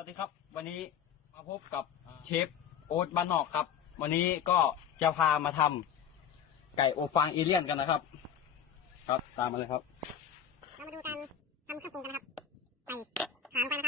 วัสดีครับ วันนี้มาพบกับเชฟโอ๊ตบ้านนอกครับ วันนี้ก็จะพามาทำไก่อบฟางเอเลี่ยนกันนะครับ ครับตามมาเลยครับ เรามาดูการทำเครื่องปรุงกันนะครับ ใส่ขาลงไปนะครับ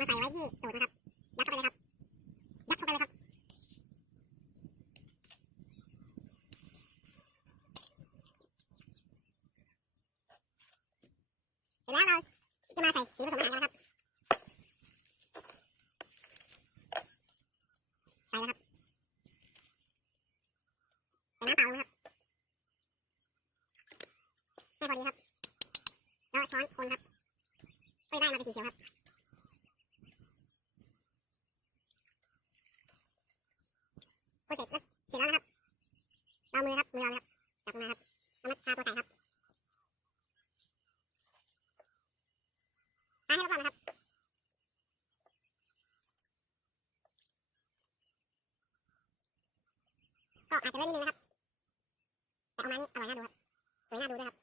มาใส่ไว้ที่ตูดนะครับ ยัดเข้าไปเลยครับ ยัดเข้าไปเลยครับ เสร็จแล้วเราจะมาใส่สีผสมอาหารกันนะครับ ใส่แล้วครับ ใส่น้ำเปล่าลงนะครับให้พอดีครับ แล้วช้อนคนครับก็ได้มาเป็นสีเขียวครับ คนเสร็จแล้วเสร็จแล้วนะครับเรามือครับมือเราครับจับมาครับเอามาทาตัวไก่ครับทาให้รอบๆนะครับก็อาจจะเลื่อนนิดนึงนะครับแต่เอามานี่อร่อยน่าดูครับสวยน่าดูด้วยครับ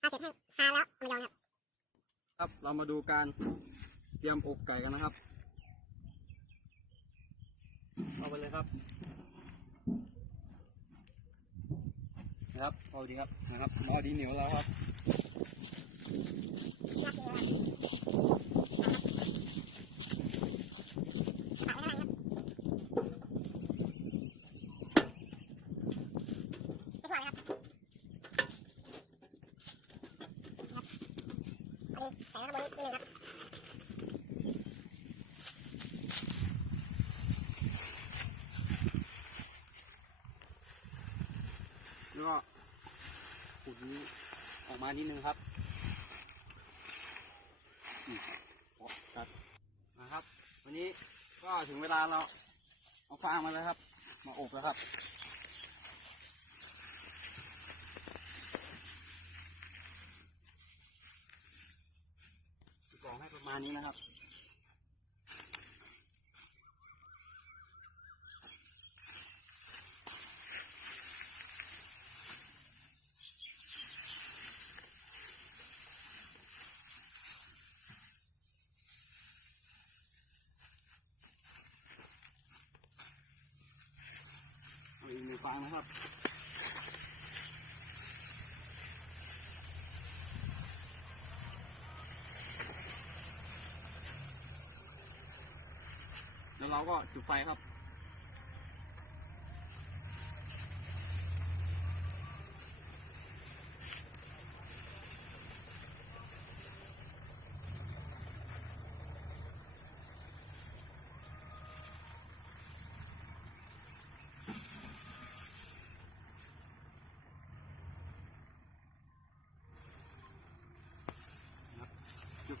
ถ้าเสร็จให้ทาแล้วเอามายองครับครับเรามาดูการเตรียมอบไก่กันนะครับ เอาไปเลยครับ นะครับเอาดีครับนะครับเอาดีเหนียวแล้วครับ ยัดเลยครับตักไว้ข้างล่างครับไม่พอเลยครับครับเอาดิใส่ข้างบนนิดนึงครับ แล้วก็ขุดนี้ออกมานิดนึงครับตัดนะครับ วันนี้ก็ถึงเวลาเราเอาฟางมาแล้วครับ มาอบแล้วครับกองให้ประมาณนี้นะครับ เอาอีกหนึ่งฟางนะ ครับแล้วเราก็จุดไฟครับ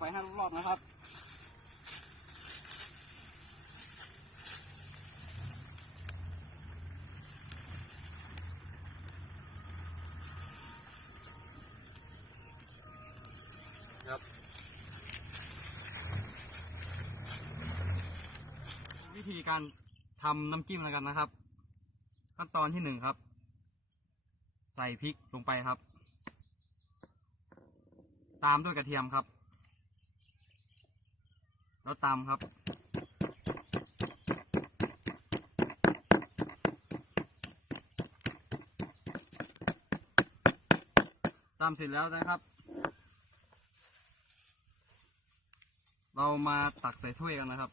ไฟให้รอบๆนะครับครับวิธีการทำน้ำจิ้มแล้วกันนะครับ ขั้นตอนที่หนึ่งครับ ใส่พริกลงไปครับ ตามด้วยกระเทียมครับ แล้วตามครับตามเสร็จแล้วนะครับ เรามาตักใส่ถ้วยกันนะครับ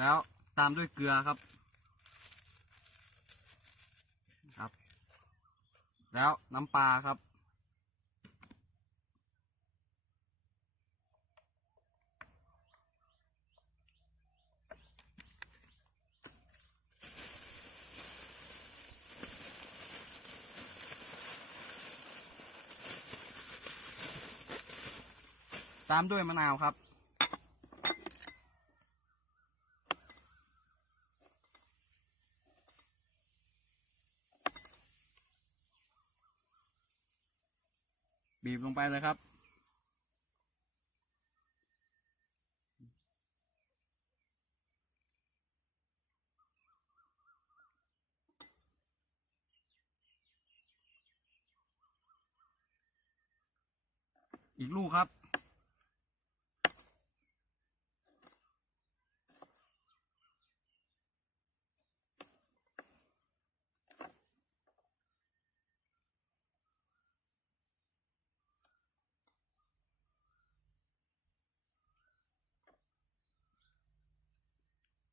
แล้วตามด้วยเกลือครับ ครับ แล้วน้ำปลาครับ ตามด้วยมะนาวครับ บีบลงไปเลยครับ อีกลูกครับ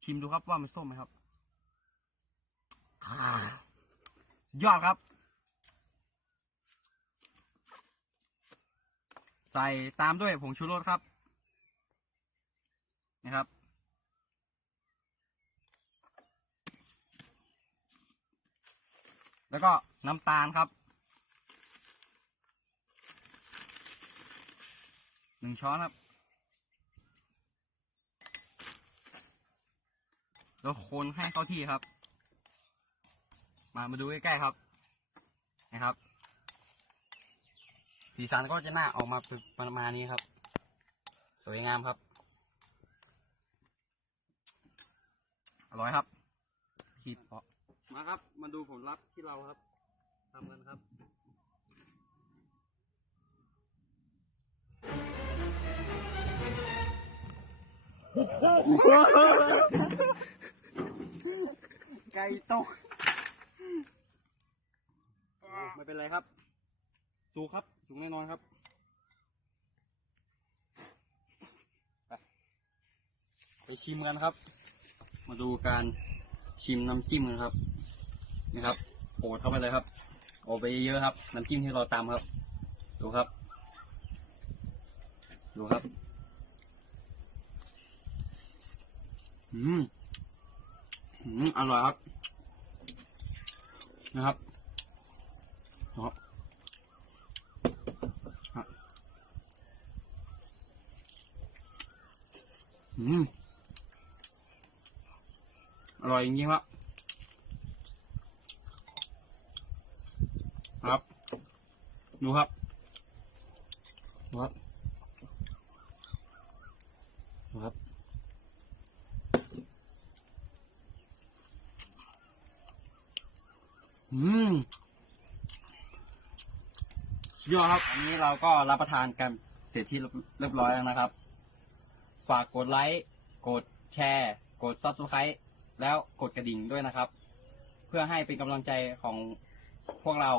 ชิมดูครับว่ามันส้มไหมครับสุดยอดครับ ใส่ตามด้วยผงชูรสครับ นะครับ แล้วก็น้ำตาลครับหนึ่งช้อนครับ แล้วคนให้เข้าที่ครับ มามาดูใกล้ๆครับ นะครับ สีสันก็จะน่าออกมาเป็นประมาณนี้ครับ สวยงามครับ อร่อยครับคีบเพาะมาครับ มาดูผลลัพธ์ที่เราครับทำกันครับ ไก่ตกไม่เป็นไรครับ สูงครับ สูงแน่นอนครับไปไปชิมกันครับ มาดูการชิมน้ำจิ้มกันครับ นี่ครับโอดเข้าไปเลยครับ โอดไปเยอะๆครับ น้ำจิ้มที่เราตำครับ ดูครับ ดูครับ อืม อืมอร่อยครับ นะครับครับครับอืมอร่อยจริงๆครับ ครับ ดูครับ ดูครับ ดูครับ อืมสุดยอดครับ อันนี้เราก็รับประทานกันเสร็จที่เรียบร้อยแล้วนะครับ ฝากกดไลค์ กดแชร์ กดซับสไครต์แล้วกดกระดิ่งด้วยนะครับ เพื่อให้เป็นกำลังใจของพวกเรา